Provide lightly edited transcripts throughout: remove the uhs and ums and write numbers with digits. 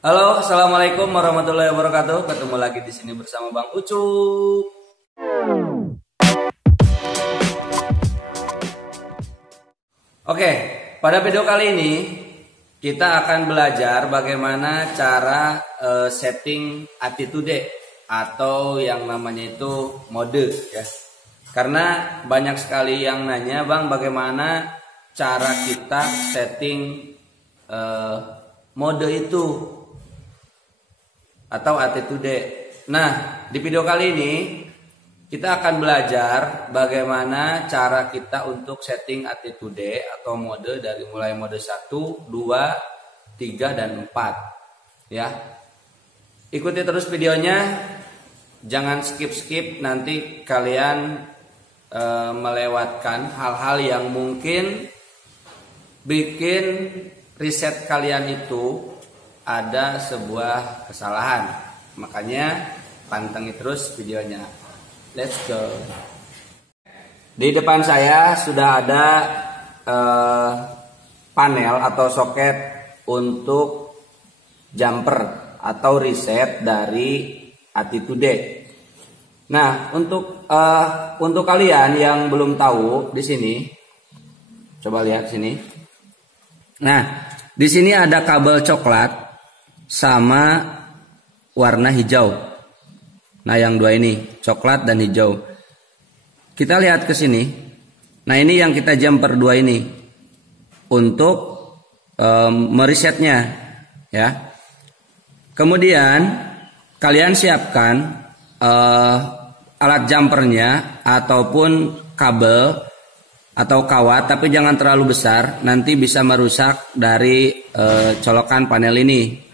Halo, assalamualaikum warahmatullahi wabarakatuh. Ketemu lagi di sini bersama Bang Ucup. Oke, pada video kali ini kita akan belajar bagaimana cara setting attitude atau yang namanya itu mode ya. Karena banyak sekali yang nanya, Bang, bagaimana cara kita setting mode itu atau attitude. Nah, di video kali ini kita akan belajar bagaimana cara kita untuk setting attitude atau mode dari mulai mode 1, 2, 3 dan 4 ya. Ikuti terus videonya. Jangan skip-skip, nanti kalian melewatkan hal-hal yang mungkin bikin riset kalian itu ada sebuah kesalahan. Makanya pantengin terus videonya. Let's go. Di depan saya sudah ada panel atau soket untuk jumper atau reset dari attitude. Nah, untuk kalian yang belum tahu di sini, coba lihat sini. Nah, di sini ada kabel coklat sama warna hijau. Nah, yang dua ini, coklat dan hijau. Kita lihat ke sini. Nah, ini yang kita jumper dua ini untuk meresetnya, ya. Kemudian kalian siapkan alat jumpernya ataupun kabel atau kawat, tapi jangan terlalu besar, nanti bisa merusak dari colokan panel ini.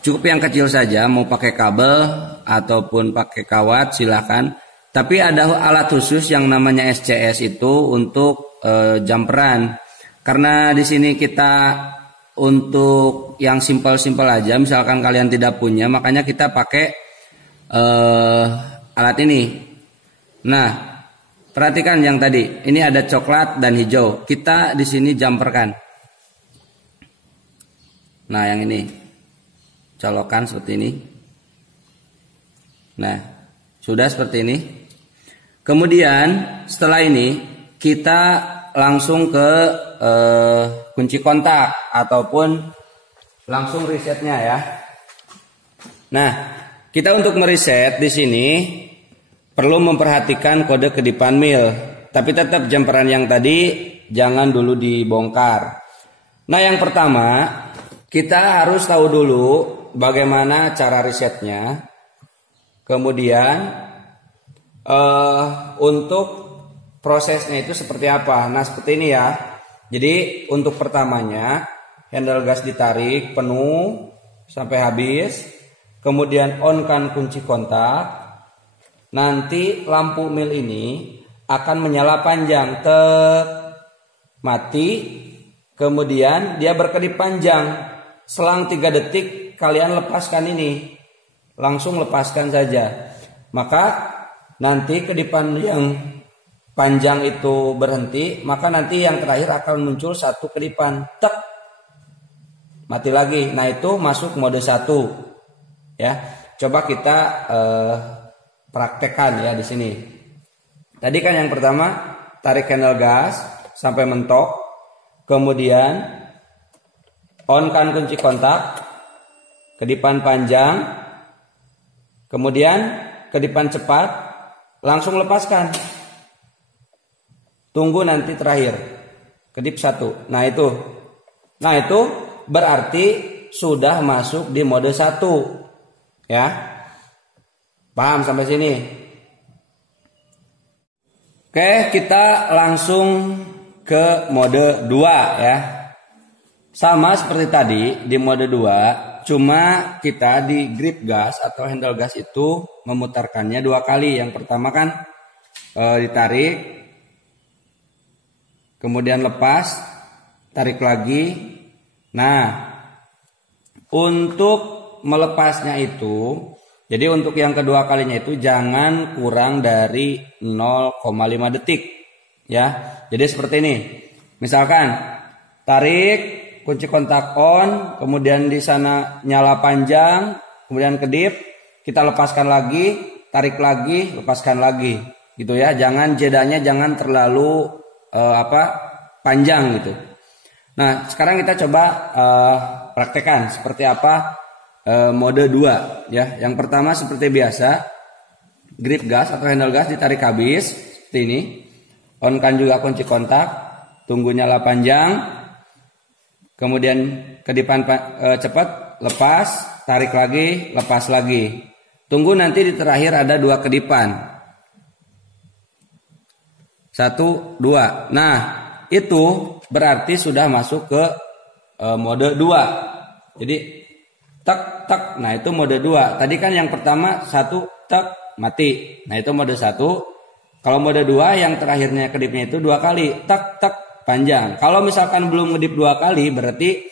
Cukup yang kecil saja, mau pakai kabel ataupun pakai kawat silahkan. Tapi ada alat khusus yang namanya SCS itu untuk jumperan. Karena di sini kita untuk yang simpel-simpel aja, misalkan kalian tidak punya, makanya kita pakai alat ini. Nah, perhatikan yang tadi, ini ada coklat dan hijau. Kita di sini jumperkan. Nah, yang ini colokan seperti ini. Nah, sudah seperti ini. Kemudian setelah ini kita langsung ke kunci kontak ataupun langsung resetnya ya. Nah, kita untuk mereset di sini perlu memperhatikan kode kedipan mil, tapi tetap jumperan yang tadi jangan dulu dibongkar. Nah, yang pertama kita harus tahu dulu bagaimana cara resetnya. Kemudian untuk prosesnya itu seperti apa. Nah, seperti ini ya. Jadi untuk pertamanya handle gas ditarik penuh sampai habis. Kemudian on kan kunci kontak. Nanti lampu mil ini akan menyala panjang, mati. Kemudian dia berkedip panjang. Selang 3 detik kalian lepaskan ini. Langsung lepaskan saja. Maka nanti kedipan yang panjang itu berhenti, maka nanti yang terakhir akan muncul satu kedipan. Tek. Mati lagi. Nah, itu masuk mode 1. Ya. Coba kita praktekkan ya di sini. Tadi kan yang pertama tarik handle gas sampai mentok, kemudian on kan kunci kontak, kedipan panjang, kemudian kedipan cepat, langsung lepaskan. Tunggu nanti terakhir kedip 1. Nah itu berarti sudah masuk di mode 1 ya. Paham sampai sini? Oke, kita langsung ke mode 2 ya. Sama seperti tadi di mode 2, cuma kita di grip gas atau handle gas itu memutarkannya 2 kali. Yang pertama kan ditarik, kemudian lepas, tarik lagi. Nah, untuk melepasnya itu, jadi untuk yang kedua kalinya itu jangan kurang dari 0,5 detik ya. Jadi seperti ini. Misalkan tarik kunci kontak on, kemudian di sana nyala panjang, kemudian kedip, kita lepaskan lagi, tarik lagi, lepaskan lagi, gitu ya. Jangan jedanya jangan terlalu panjang gitu. Nah, sekarang kita coba praktekkan seperti apa mode 2 ya. Yang pertama seperti biasa, grip gas atau handle gas ditarik habis seperti ini. On kan juga kunci kontak, tunggu nyala panjang. Kemudian kedipan cepat, lepas, tarik lagi, lepas lagi. Tunggu nanti di terakhir ada 2 kedipan. 1, 2. Nah, itu berarti sudah masuk ke mode 2. Jadi tek tek. Nah, itu mode 2. Tadi kan yang pertama 1 tek mati. Nah, itu mode 1. Kalau mode 2 yang terakhirnya kedipnya itu 2 kali tek tek panjang. Kalau misalkan belum ngedip 2 kali berarti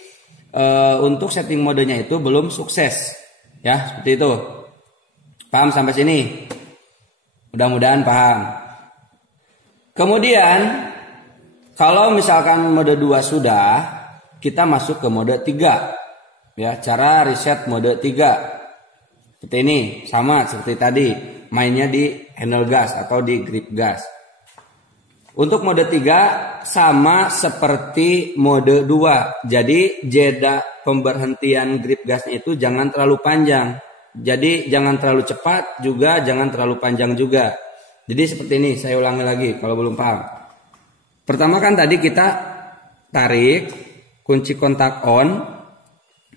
untuk setting modenya itu belum sukses. Ya, seperti itu. Paham sampai sini? Mudah-mudahan paham. Kemudian kalau misalkan mode 2 sudah, kita masuk ke mode 3. Ya, cara reset mode 3. Seperti ini, sama seperti tadi, mainnya di handle gas atau di grip gas. Untuk mode 3 sama seperti mode 2. Jadi jeda pemberhentian grip gasnya itu jangan terlalu panjang. Jadi jangan terlalu cepat juga, jangan terlalu panjang juga. Jadi seperti ini, saya ulangi lagi kalau belum paham. Pertama kan tadi kita tarik kunci kontak on,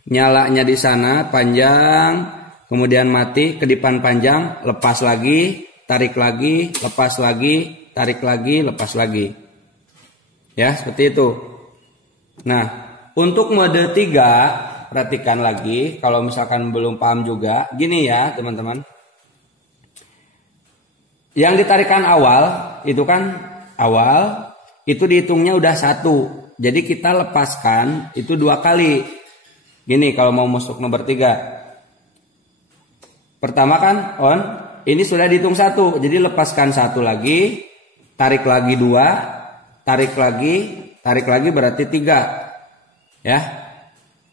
nyalanya di sana panjang, kemudian mati, kedipan panjang, lepas lagi, tarik lagi, lepas lagi, tarik lagi, lepas lagi. Ya, seperti itu. Nah, untuk mode 3, perhatikan lagi, kalau misalkan belum paham juga, gini ya teman-teman. Yang ditarikan awal, itu kan awal, itu dihitungnya udah 1. Jadi kita lepaskan itu 2 kali. Gini kalau mau masuk nomor 3. Pertama kan on, ini sudah dihitung 1. Jadi lepaskan 1 lagi, tarik lagi 2, tarik lagi berarti 3. Ya.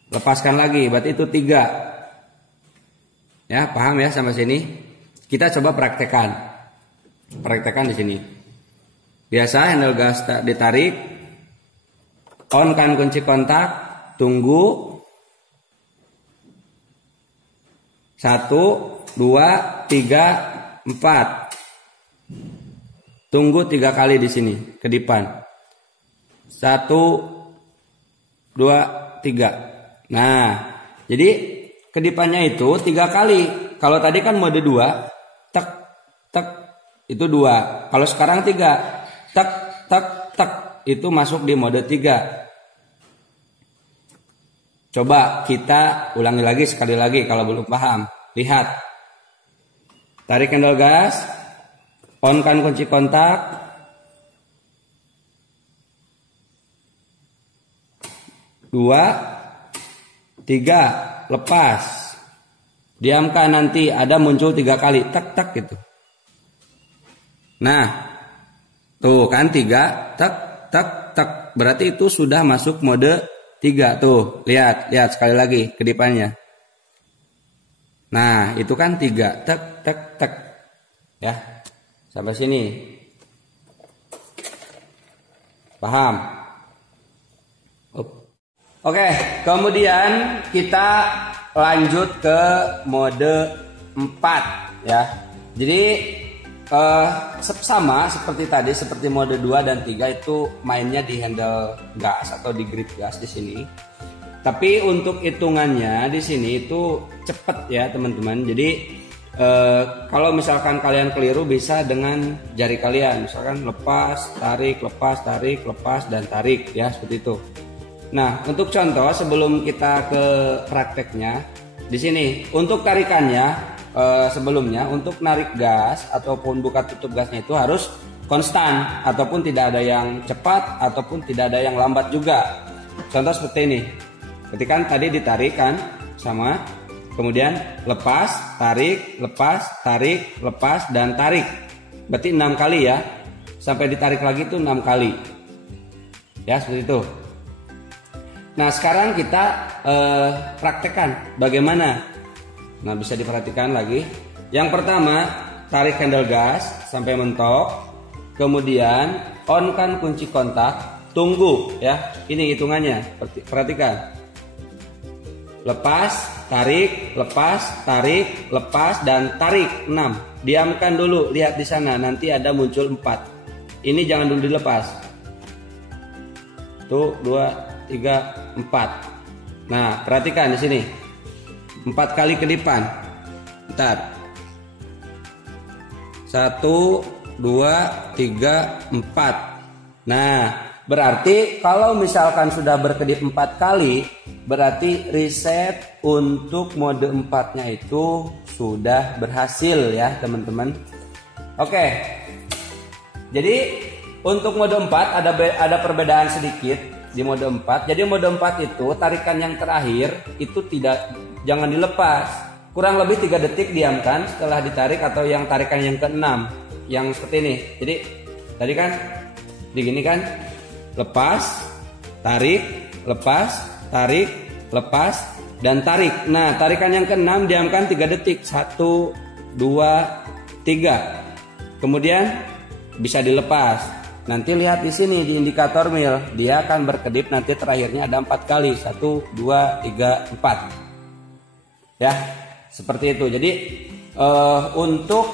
Lepaskan lagi berarti itu 3. Ya, paham ya sampai sini? Kita coba praktekkan. Praktekkan di sini. Biasa handle gas ditarik, on kan kunci kontak, tunggu 1, 2, 3, 4. Tunggu 3 kali di sini, kedipan. 1, 2, 3. Nah, jadi kedipannya itu 3 kali. Kalau tadi kan mode 2, tek tek itu 2. Kalau sekarang 3, tek tek tek, itu masuk di mode 3. Coba kita ulangi lagi sekali lagi kalau belum paham. Lihat. Tarik handle gas, on kan kunci kontak, dua, 3, lepas. Diamkan, nanti ada muncul 3 kali, tek tek gitu. Nah, tuh kan 3, tek tek tek, berarti itu sudah masuk mode 3 tuh. Lihat sekali lagi kedipannya. Nah, itu kan 3, tek tek tek. Ya. Sampai sini. Paham? Oke, kemudian kita lanjut ke mode 4 ya. Jadi sama seperti tadi, seperti mode 2 dan 3 itu mainnya di handle gas atau di grip gas di sini. Tapi untuk hitungannya di sini itu cepet ya teman-teman. Jadi kalau misalkan kalian keliru bisa dengan jari kalian, misalkan lepas, tarik, lepas, dan tarik ya, seperti itu. Nah, untuk contoh sebelum kita ke prakteknya, di sini untuk tarikannya sebelumnya untuk narik gas ataupun buka tutup gasnya itu harus konstan, ataupun tidak ada yang cepat ataupun tidak ada yang lambat juga. Contoh seperti ini. Ketika tadi ditarik kan sama, kemudian lepas, tarik, lepas, dan tarik. Berarti 6 kali ya. Sampai ditarik lagi itu 6 kali. Ya, seperti itu. Nah sekarang kita praktekkan bagaimana. Nah bisa diperhatikan lagi. Yang pertama, tarik handle gas sampai mentok. Kemudian on kan kunci kontak. Tunggu ya. Ini hitungannya. Perhatikan. Lepas, tarik, lepas, tarik, lepas, dan tarik 6. Diamkan dulu, lihat di sana. Nanti ada muncul 4. Ini jangan dulu dilepas. Tuh 2, 3, 4. Nah perhatikan di sini 4 kali kedipan. Bentar. 1, 2, 3, 4. Nah berarti kalau misalkan sudah berkedip 4 kali, berarti reset untuk mode 4 nya itu sudah berhasil ya teman-teman. Oke. Jadi untuk mode 4 ada perbedaan sedikit di mode 4. Jadi mode 4 itu tarikan yang terakhir itu jangan dilepas. Kurang lebih 3 detik diamkan setelah ditarik, atau yang tarikan yang ke-6 yang seperti ini. Jadi tadi kan begini kan, lepas, tarik, lepas, tarik, lepas, dan tarik. Nah tarikan yang ke-6 diamkan 3 detik. 1, 2, 3. Kemudian bisa dilepas. Nanti lihat di sini di indikator mil, dia akan berkedip nanti terakhirnya ada 4 kali. 1, 2, 3, 4. Ya, seperti itu. Jadi untuk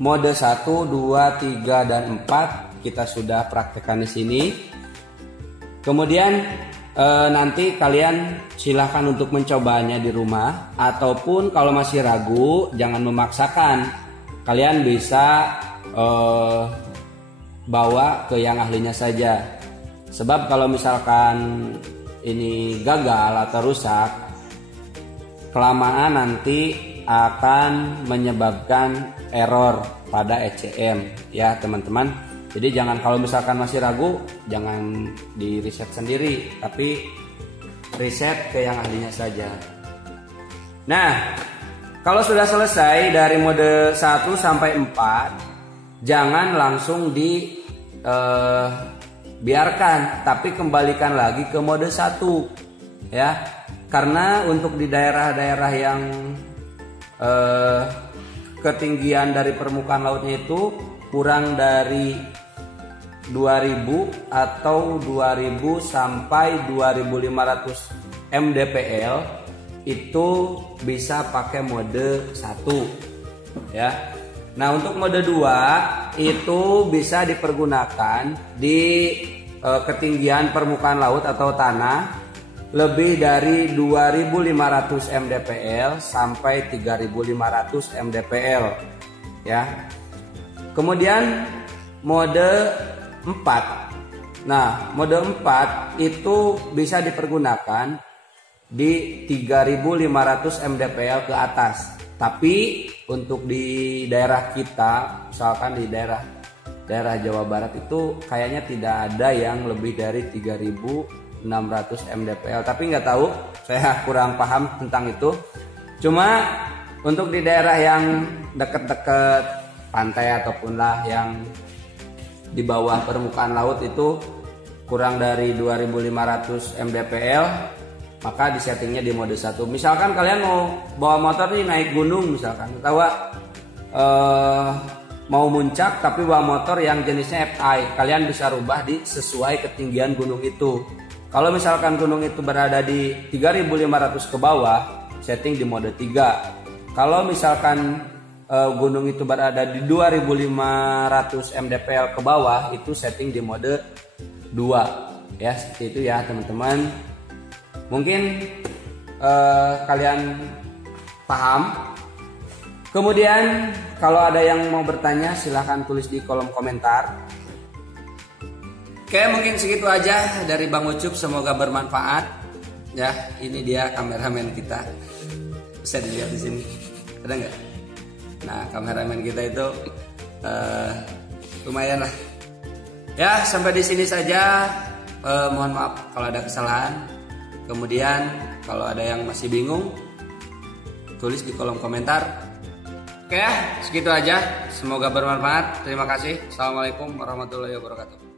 mode 1, 2, 3, dan 4 kita sudah praktekkan di sini. Kemudian nanti kalian silahkan untuk mencobanya di rumah, ataupun kalau masih ragu jangan memaksakan. Kalian bisa bawa ke yang ahlinya saja. Sebab kalau misalkan ini gagal atau rusak, kelamaan nanti akan menyebabkan error pada ECM ya teman-teman. Jadi jangan, kalau misalkan masih ragu, jangan di reset sendiri, tapi reset ke yang ahlinya saja. Nah kalau sudah selesai dari mode 1 sampai 4, jangan langsung biarkan, tapi kembalikan lagi ke mode 1 ya. Karena untuk di daerah-daerah yang ketinggian dari permukaan lautnya itu kurang dari 2000 atau 2000 sampai 2500 mdpl, itu bisa pakai mode 1 ya. Nah untuk mode 2 itu bisa dipergunakan di ketinggian permukaan laut atau tanah lebih dari 2500 mdpl sampai 3500 mdpl ya. Kemudian mode 4. Nah mode 4 itu bisa dipergunakan di 3500 mdpl ke atas. Tapi untuk di daerah kita, misalkan di daerah Jawa Barat itu kayaknya tidak ada yang lebih dari 3600 mdpl. Tapi nggak tahu, saya kurang paham tentang itu. Cuma untuk di daerah yang dekat-dekat pantai ataupun lah yang di bawah permukaan laut itu kurang dari 2500 mdpl, maka disettingnya di mode 1. Misalkan kalian mau bawa motor nih naik gunung misalkan, atau mau muncak tapi bawa motor yang jenisnya FI, kalian bisa rubah sesuai ketinggian gunung itu. Kalau misalkan gunung itu berada di 3500 ke bawah, setting di mode 3. Kalau misalkan gunung itu berada di 2500 mdpl ke bawah, itu setting di mode 2 ya. Seperti itu ya teman-teman. Mungkin kalian paham. Kemudian kalau ada yang mau bertanya silahkan tulis di kolom komentar. Oke, mungkin segitu aja dari Bang Ucup, semoga bermanfaat. Ya, ini dia kameramen kita. Bisa dilihat di sini. Ada nggak? Nah, kameramen kita itu lumayan lah. Ya, sampai di sini saja. Mohon maaf kalau ada kesalahan. Kemudian kalau ada yang masih bingung, tulis di kolom komentar. Oke ya, segitu aja. Semoga bermanfaat. Terima kasih. Assalamualaikum warahmatullahi wabarakatuh.